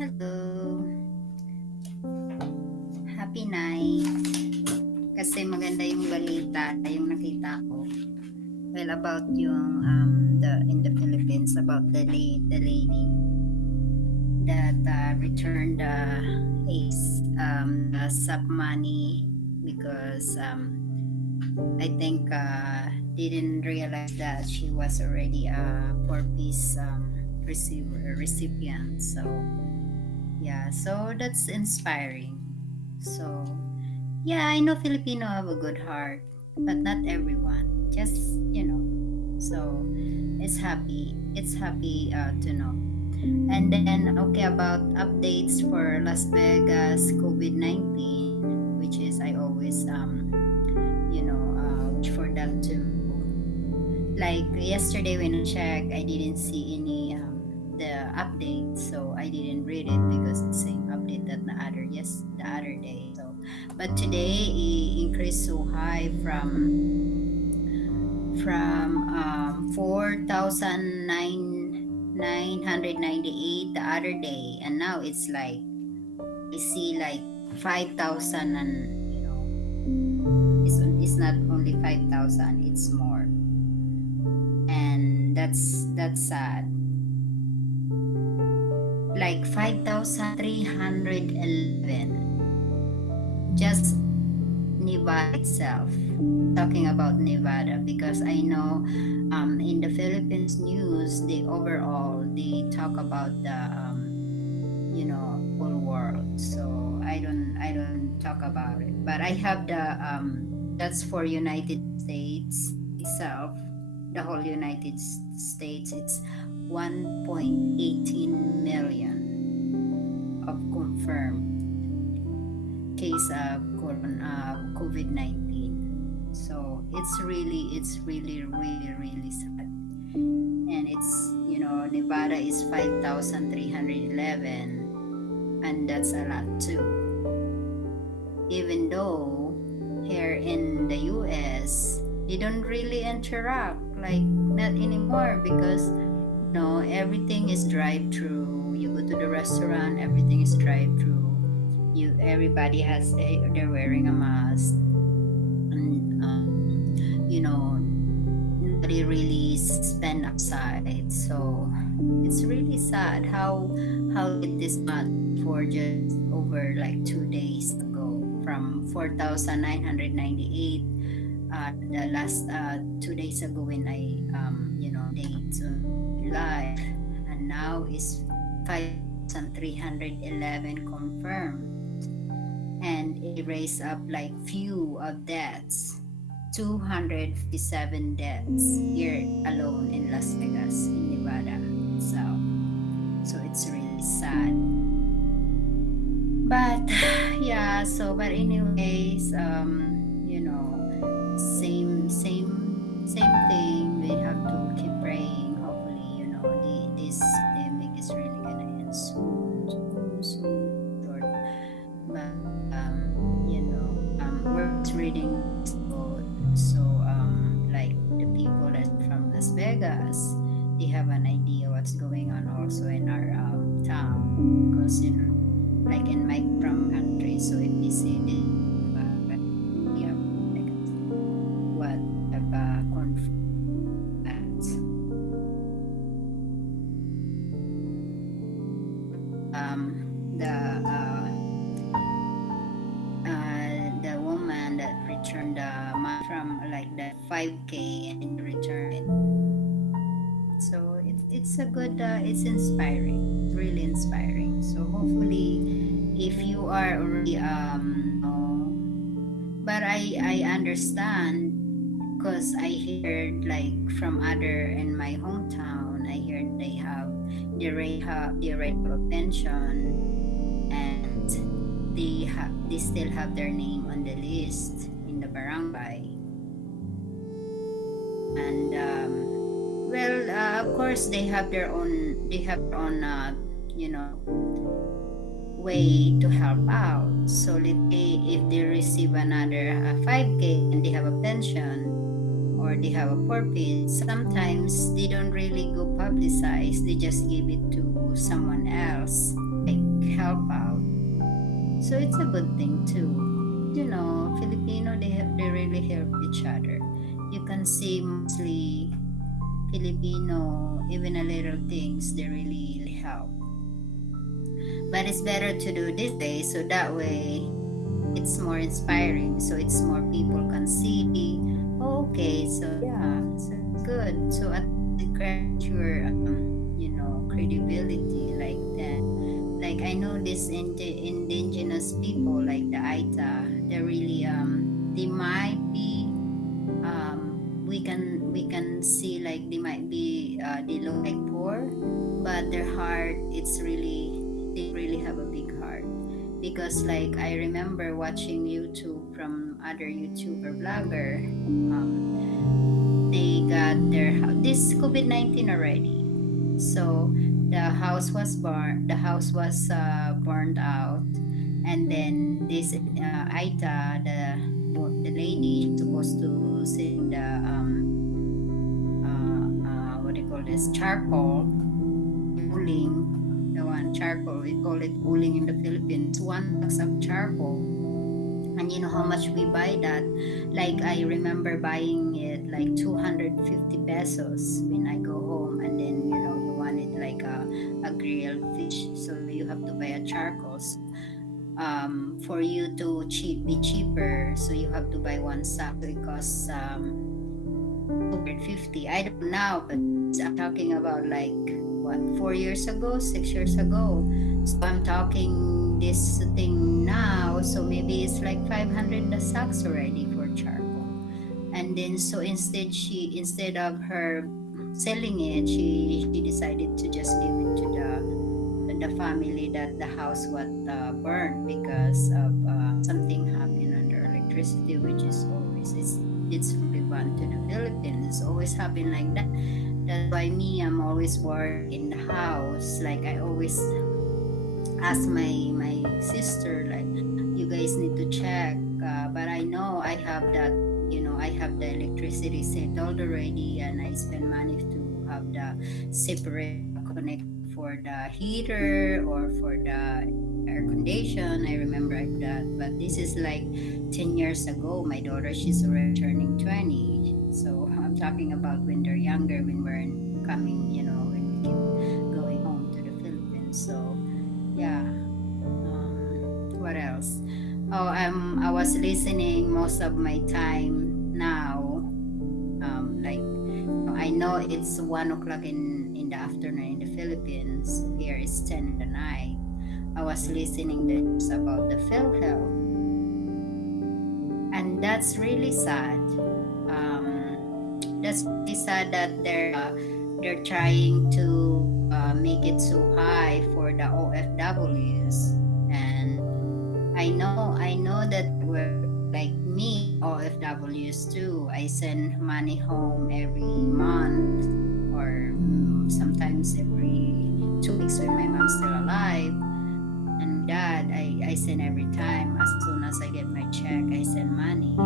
Hello, happy night. Kasi maganda yung balita, yung nakita ko. Well, about yung the in the Philippines about the lady that returned the Sap money because I think didn't realize that she was already a four-piece recipient. So yeah, so that's inspiring. So yeah, I know Filipino have a good heart, but not everyone. Just so it's happy to know. And then okay, about updates for Las Vegas COVID-19, which is I always wish for that to, like yesterday when I checked, I didn't see any the update, so I didn't read it because it's same update that the other day. So, but today it increased so high from 4,998 the other day, and now it's like I see like 5,000, and it's not only 5,000, it's more, and that's sad. Like 5,311 just Nevada itself. Talking about Nevada because I know in the Philippines news they talk about the whole world. So I don't talk about it. But I have the that's for United States itself. The whole United States, it's 1.18 million of confirmed case of COVID-19. So it's really sad. And it's, Nevada is 5,311, and that's a lot too. Even though here in the US, they don't really interact, like not anymore, because everything is drive through. You go to the restaurant, everything is drive through. Everybody they're wearing a mask, and nobody really spend outside. So it's really sad how did this month for just over like 2 days ago from 4,998 the last 2 days ago when I dates on live, and now is 5,311 confirmed, and it raised up like few of deaths, 257 deaths here alone in Las Vegas, in Nevada. So it's really sad. But yeah, but anyways, same thing. We have to keep praying. Hopefully, this pandemic is really gonna end soon. Lord. But we're just reading this code. So like the people that from Las Vegas, they have an idea what's going on also in our town, because like in my from country. So if they say this, yeah, like what have confirmed that the woman that returned the money from like the 5K and returned it. So it's a good it's inspiring, really inspiring. So hopefully, if you are already but I understand, because I heard like from other in my hometown, I heard they already have a pension, and they still have their name on the list in the barangay. And well, of course they have their own way to help out. So let's say if they receive another 5K and they have a pension, or they have a forfeit, sometimes they don't really go publicize, they just give it to someone else. like help out. So it's a good thing too. Filipino, they really help each other. You can see mostly Filipino, even a little things, they really help. But it's better to do this way, so that way it's more inspiring. So it's more people can see. Oh, okay, so yeah, so it's good. So at least it creates your credibility like that. Like I know this indigenous people like the Aita, they really they might be we can see like they might be they look like poor, but their heart, it's really, they really have a big heart. Because like I remember watching YouTube from other YouTuber vlogger, they got this COVID-19 already. So the house was burned out, and then this Aita, the lady supposed to sing the what do you call this, charcoal uling, the one charcoal, we call it uling in the Philippines, one box of charcoal. And you know how much we buy that? Like I remember buying it like 250 pesos when I go home, and then you wanted like a grilled fish, so you have to buy a charcoal. So, for you to be cheaper, so you have to buy one sack. So it costs 250. I don't know, but I'm talking about like what, 4 years ago, 6 years ago. So I'm talking this thing now, so maybe it's like 500 the sacks already for charcoal. And then so instead of her selling it, she decided to just give it to the family that the house was burned because of something happened under electricity, which is always it's relevant to the Philippines. It's always happen like that. That's why me, I'm always worried in the house. Like I always ask my sister, like, you guys need to check. But I know I have that. I have the electricity settled already, and I spend money to have the separate connect for the heater or for the air condition. I remember I did that, but this is like 10 years ago. My daughter, she's already turning 20. So I'm talking about when they're younger, when we're coming, when we keep going home to the Philippines. So yeah. What else? Oh, I was listening most of my time now. Like I know it's 1 o'clock in the afternoon in the Philippines. Here it's 10 in the night. I was listening to news about the PhilHealth, and that's really sad. That's really sad that they're trying to make it so high for the OFWs. And I know that we're like me, OFWs too. I send money home every month, or sometimes every 2 weeks when my mom's still alive. And my dad, I send every time. As soon as I get my check, I send money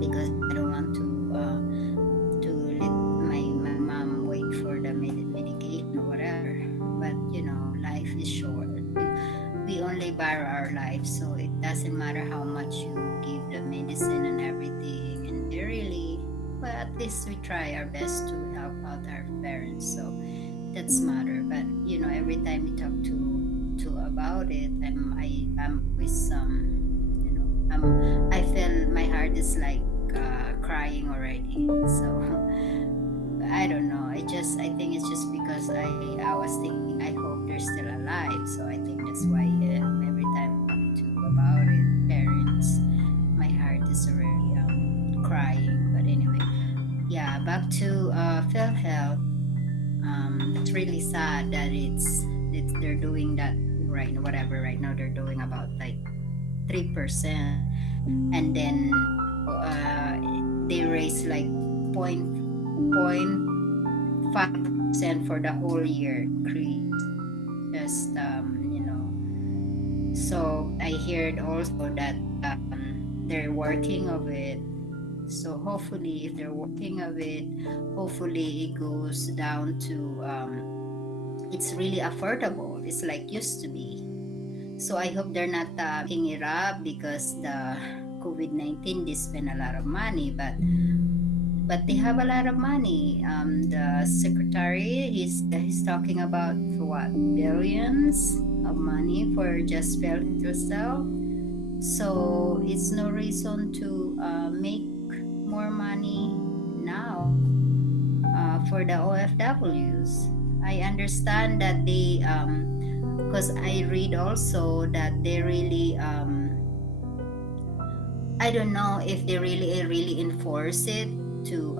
because I don't want to let my mom wait for the medication or whatever. But life is short. We only borrow our life, so it doesn't matter how much you give the medicine and everything. And they really, well, at least we try our best to help out our parents. So that's matter. But every time we talk to about it, I'm always I feel my heart is like crying already. So I don't know. I think it's just because I was thinking, I hope they're still alive. So I think that's why every time I talk to about it, parents, my heart is already crying. But anyway, yeah. Back to PhilHealth. It's really sad that they're doing that right. Whatever right now they're doing about like 3%, and then they raise like point 5% for the whole year increase. Just so I heard also that they're working of it. So hopefully, if they're working of it, hopefully it goes down to it's really affordable. It's like used to be. So I hope they're not making it up because the COVID-19 they spend a lot of money, but they have a lot of money. The secretary he's talking about for what billions of money for just failed yourself. So it's no reason to make more money now for the OFWs. I understand that they because I read also that they really I don't know if they really enforce it to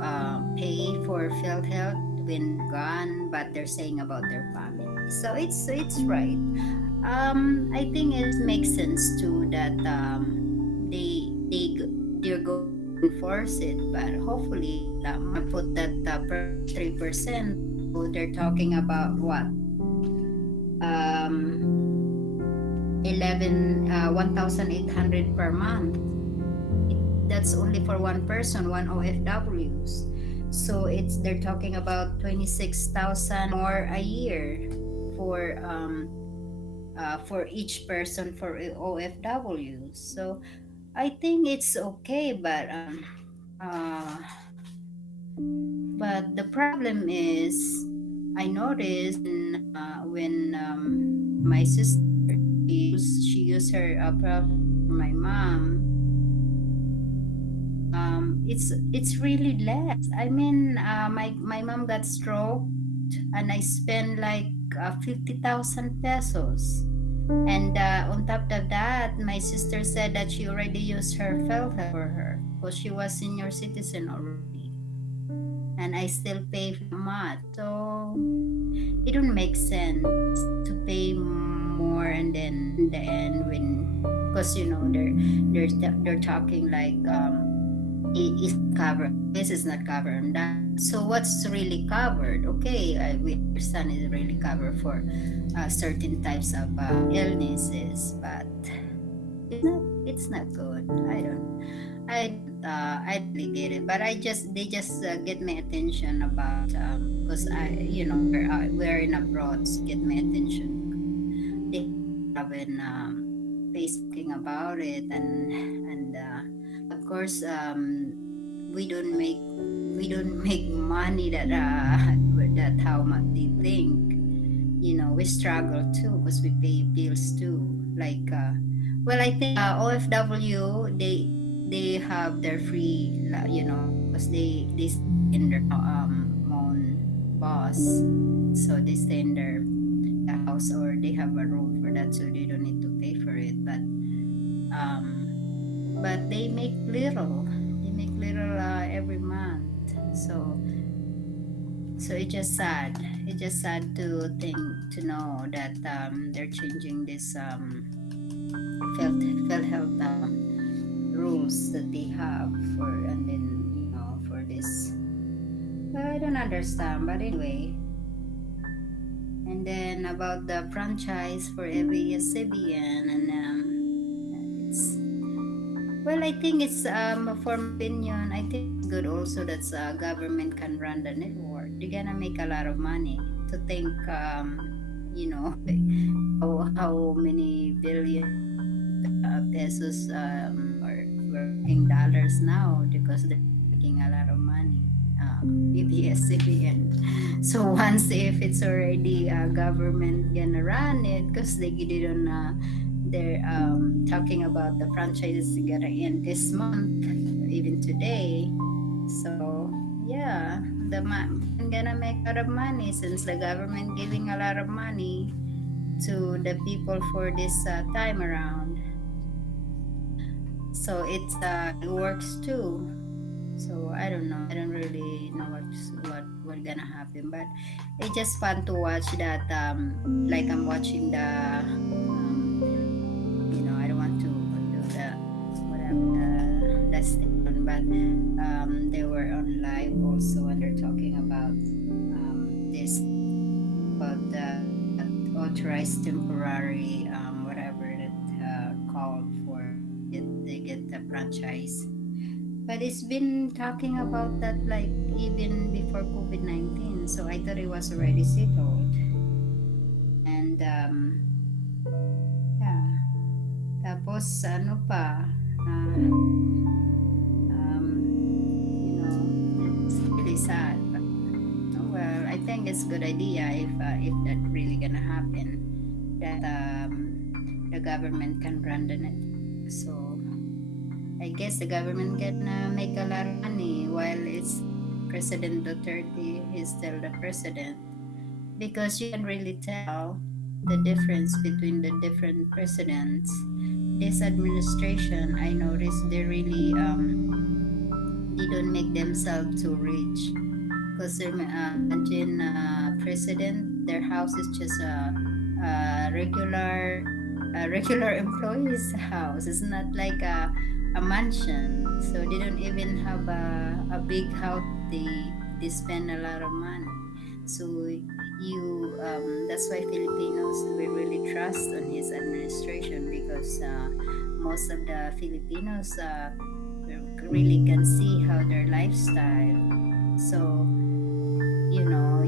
pay for field health when they're gone, but they're saying about their family. So it's right. I think it makes sense too that they're going to enforce it, but hopefully put that 3%. So they're talking about what 1,800 per month. That's only for one person, one OFWs. So they're talking about 26,000 more a year for each person for OFWs. So I think it's okay, uh, but the problem is, I noticed when my sister she used her problem for my mom. It's really less. I mean, my mom got stroke, and I spent like 50,000 pesos. And on top of that, my sister said that she already used her health for her because she was senior citizen already, and I still pay much. So it don't make sense to pay more, and then in the end, when because they're talking like it is covered. This is not covered on that. So what's really covered? Okay, we understand is really covered for certain types of illnesses, but it's not good. I really get it, but they just get my attention about because we're in abroad, so get my attention. They have been Facebooking about it, and of course we don't make money that how much they think. We struggle too because we pay bills too, like well, I think OFW they have their free because they stay in their own boss, so they stay in the house, or they have a room for that, so they don't need to pay for it. But they make little every month. So it's just sad to know that they're changing this felt health rules that they have for, and then for this. Well, I don't understand, but anyway. And then about the franchise for every CBN, and it's well, I think it's for my opinion, I think it's good also that government can run the network. They're gonna make a lot of money. To think, how many billion pesos or working dollars now because they're making a lot of money. ABS-CBN. So once if it's already government gonna run it, because they didn't they're talking about the franchise gonna end this month, even today. So yeah, I'm gonna make a lot of money since the government giving a lot of money to the people for this time around. So it works too. So I don't know. I don't really know what gonna happen, but it's just fun to watch that. Like I'm watching the. I don't want to do the whatever the station, but they were on live also, and they're talking about this about the authorized temporary whatever that called for they get the franchise. But it's been talking about that like even before COVID-19, so I thought it was already settled. And yeah, tapos ano pa, you know, it's really sad. But, oh well, I think it's a good idea if that really gonna happen, that the government can run the network. So I guess the government can make a lot of money while it's President Duterte is still the president, because you can really tell the difference between the different presidents. This administration, I noticed they really they don't make themselves too rich, because imagine president, their house is just a regular employee's house. It's not like a mansion, so they don't even have a big house. They spend a lot of money. So you that's why Filipinos we really trust on his administration, because most of the Filipinos really can see how their lifestyle. So you know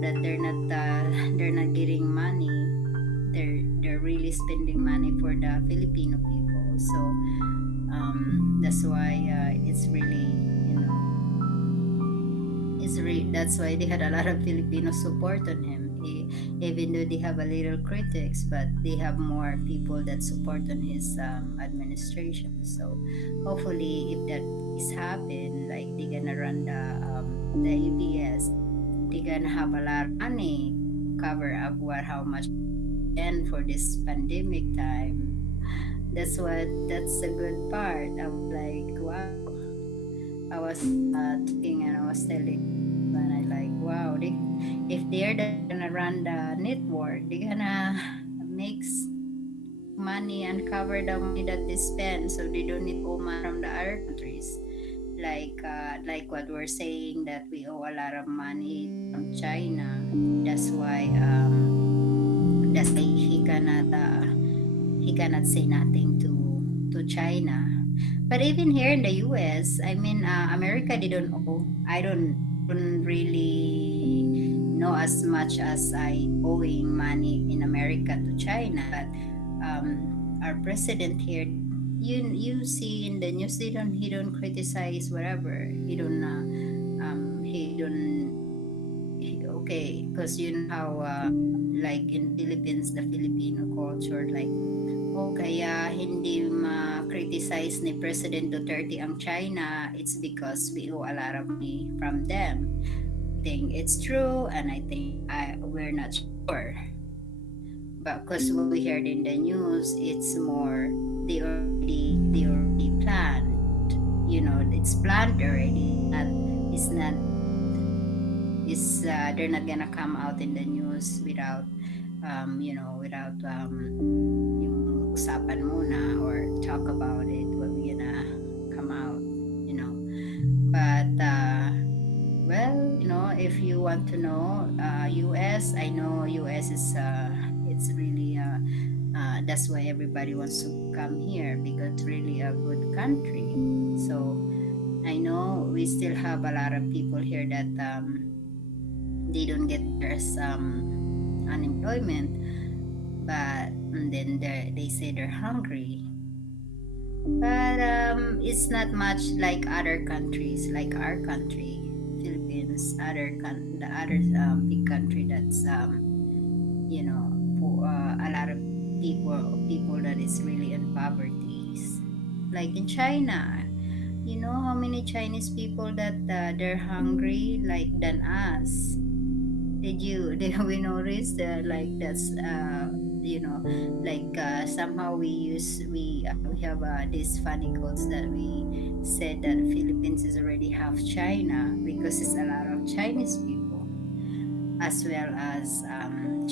that they're not getting money. They're really spending money for the Filipino people. So that's why it's really that's why they had a lot of Filipino support on him. Even though they have a little critics, but they have more people that support on his administration. So hopefully, if that is happen, like they're gonna run the ABS, they're gonna have a lot of money cover up how much and for this pandemic time. That's a good part. I was like, wow. I was thinking and I was telling, and I like, wow, if they're gonna run the network, they're gonna make money and cover the money that they spend, so they don't need owe money from the other countries. Like what we're saying, that we owe a lot of money from China. That's why he cannot say nothing to China. But even here in the US, I mean, America didn't owe. I don't really know as much as I owing money in America to China. But our president here, you see in the news, he don't criticize whatever. Okay, because you know how like in Philippines, the Filipino culture, like, o kaya hindi ma-criticize ni President Duterte ang China, it's because we owe a lot of money from them. I think it's true, and I think we're not sure. But because what we heard in the news, it's more they already planned. It's planned already. They're not gonna come out in the news without yung usapan muna or talk about it when we're gonna come out. But well, if you want to know, US, I know US is it's really that's why everybody wants to come here, because it's really a good country. So I know we still have a lot of people here that they don't get their unemployment, but then they say they're hungry. But it's not much like other countries, like our country, Philippines, the other big country that's a lot of people that is really in poverty. Like in China, you know how many Chinese people that they're hungry like than us. Did we notice that, like, that's like somehow we have these funny quotes that we said that Philippines is already half China, because it's a lot of Chinese people, as well as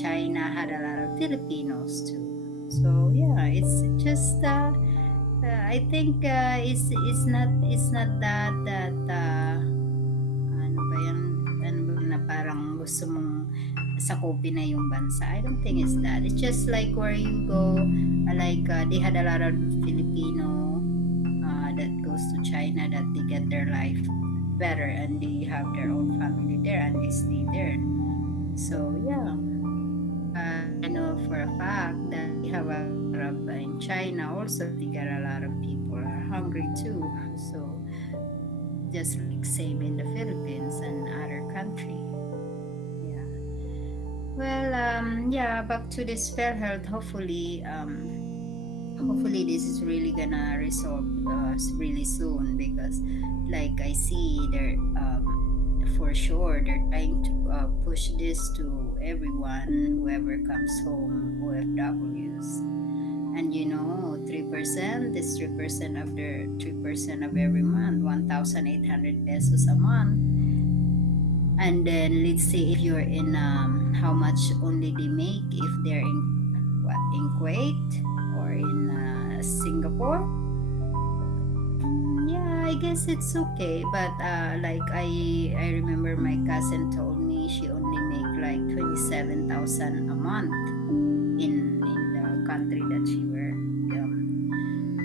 China had a lot of Filipinos too. So yeah, it's just I think it's not that ano ba yan, na parang gusto mong sakupin na yung bansa. I don't think it's that. It's just like where you go, they had a lot of Filipino that goes to China, that they get their life better and they have their own family there and they stay there. So yeah, know for a fact that we have a lot of in China also they got a lot of people are hungry too. So just like same in the Philippines and other country. Yeah. Well, yeah, back to this fair health. Hopefully this is really gonna resolve really soon because, like I see, they're for sure they're trying to push this to everyone, whoever comes home, OFWs. And 3% is 3% of their 3% of every month, 1,800 pesos a month. And then let's say if you're in how much only they make if they're in what in Kuwait or in Singapore. Yeah, I guess it's okay, but like I remember my cousin told me she only make like 27,000 a month in the country that she were.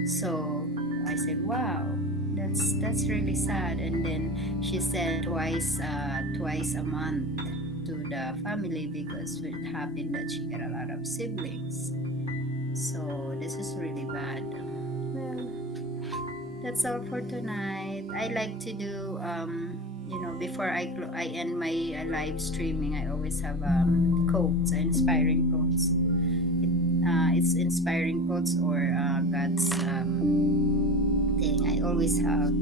So I said, "Wow, that's really sad." And then she sent twice a month to the family because it happened that she got a lot of siblings. So this is really bad. Well, that's all for tonight. I like to do before I end my live streaming, I always have quotes, inspiring quotes. It's inspiring quotes or God's thing I always have.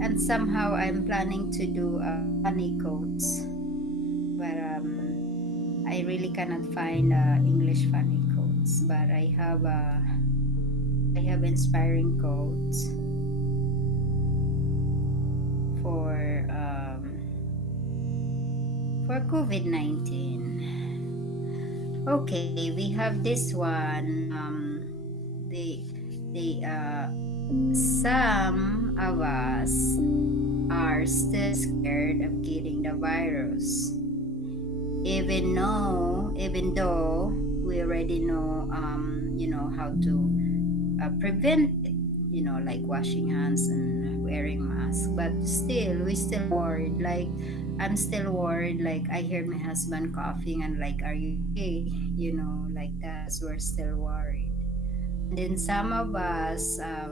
And somehow I'm planning to do funny quotes, but I really cannot find English funny quotes. But I have inspiring quotes for COVID-19. Okay, we have this one. They some of us are still scared of getting the virus, even though we already know how to prevent it, like washing hands and wearing masks. But still, we still worried. Like I'm still worried. Like I hear my husband coughing and like, are you okay? Like that. Because we're still worried. And then some of us, uh,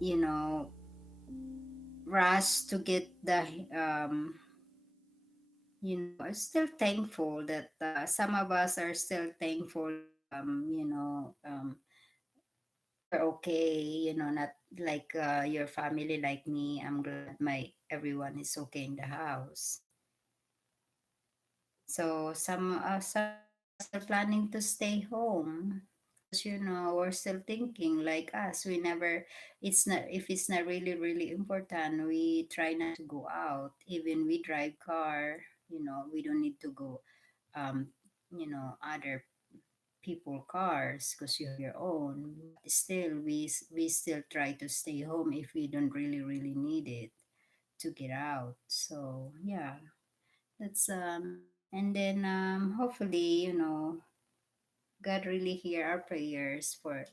you know, rush to get the I'm still thankful that some of us are still thankful that you're okay, not like your family like me. I'm glad my everyone is okay in the house. So some of us are still planning to stay home because we're still thinking like us. We never it's not if it's not really really important, we try not to go out. Even we drive car, we don't need to go um other people cars because you have your own, but still we still try to stay home if we don't really really need it to get out. So yeah, that's and then hopefully God really hear our prayers for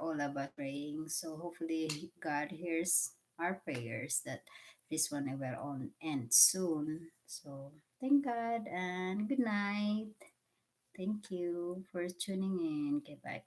all of us praying. So hopefully God hears our prayers that this one will on end soon. So thank God and good night. Thank you for tuning in. Okay, bye.